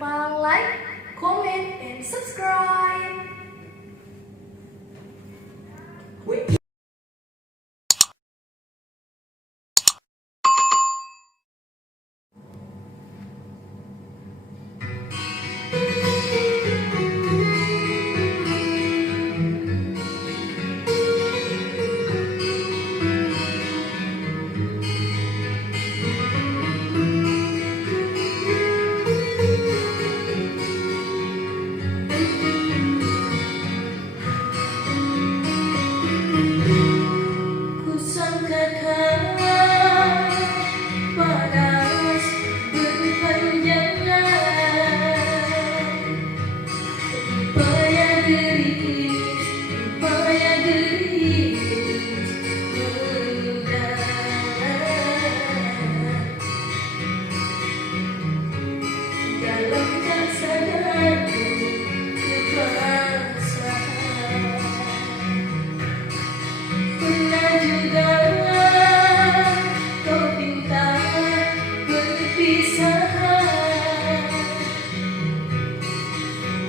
lupa like, comment, and subscribe.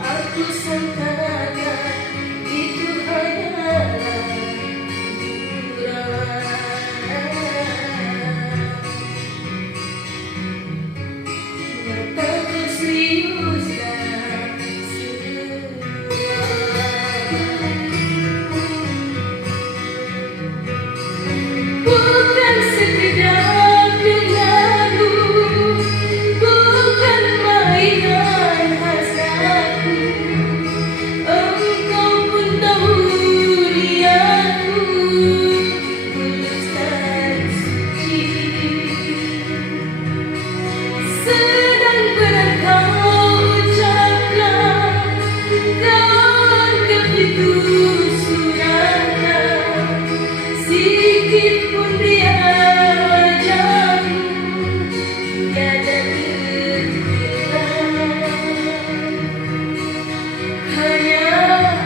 Aku sangkakan itu hanyalah hiburan. Ternyata kau serius dan bukan sekedar denganmu, bukan mainan hasratku. Engkau pun tahu niatku tulus dan suci. Sedang pernah kau ucapkan, kau anggap itu suratan. Sikit pun dia wajahmu tiada terhilang. Hanya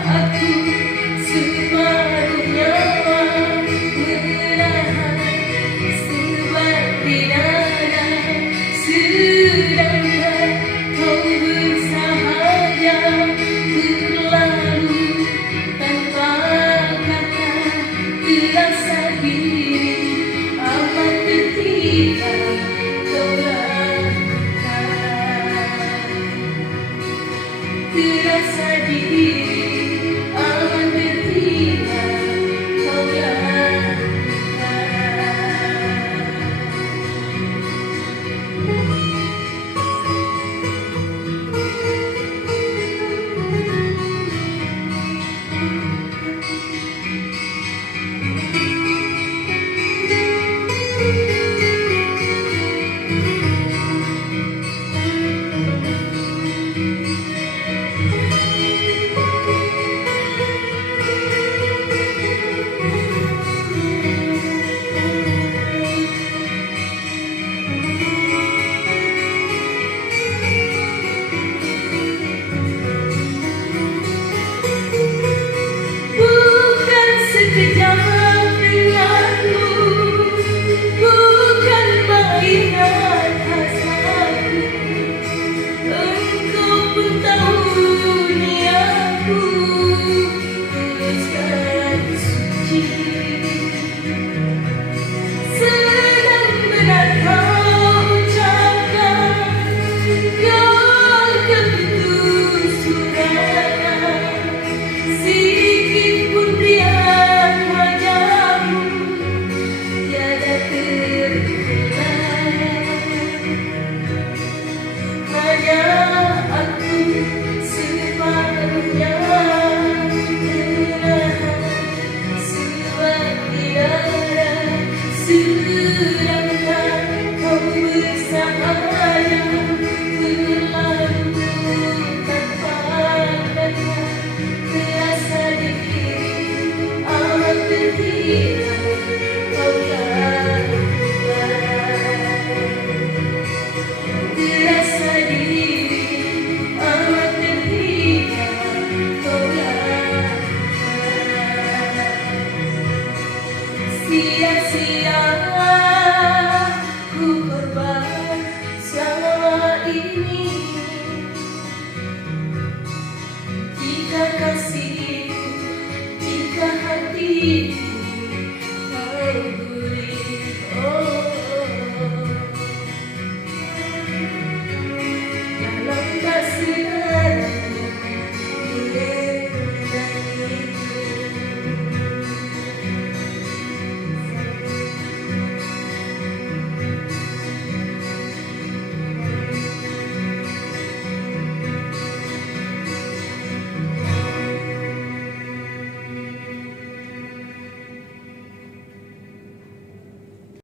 aku separuh nyawa menahan sebagai dada, sedangkan kau bersahaja berlalu tanpa kata. Terasa diri amat ketika kau lakukan. Terasa diri